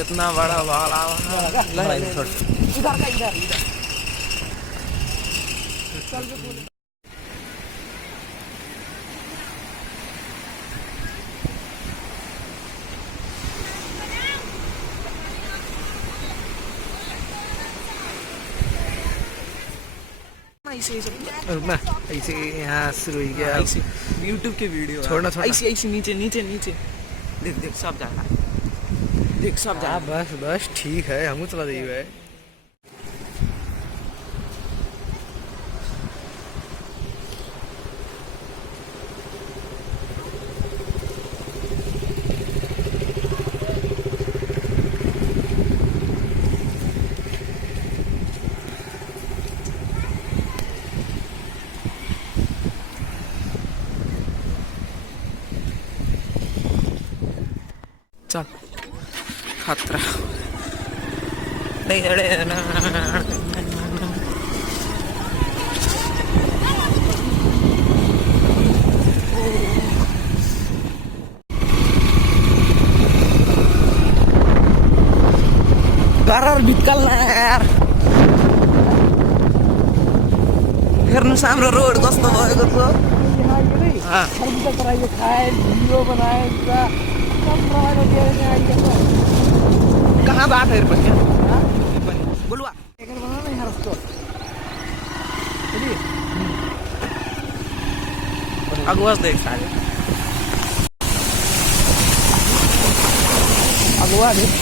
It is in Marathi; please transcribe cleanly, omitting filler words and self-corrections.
इतना बड़ा वाला इधर का इधर चल के रुकना ऐसे यहाँ शुरू हो गया। यूट्यूब के वीडियो छोड़ना छोड़ना ऐसे ऐसे नीचे नीचे नीचे देख देख सब जा रहा है, देख सब जा रहा है। बस बस ठीक है, हम चला दी है। चल खतरा नहीं अड़े ना घर निकलना है यार। हेर्नु हाम्रो रोड कस्तो भएको छ। हाँ खाए वीडियो बनाए कहाँ बाटो हेर पनि बोलुवा अगुवास देख सारे अगुवा देख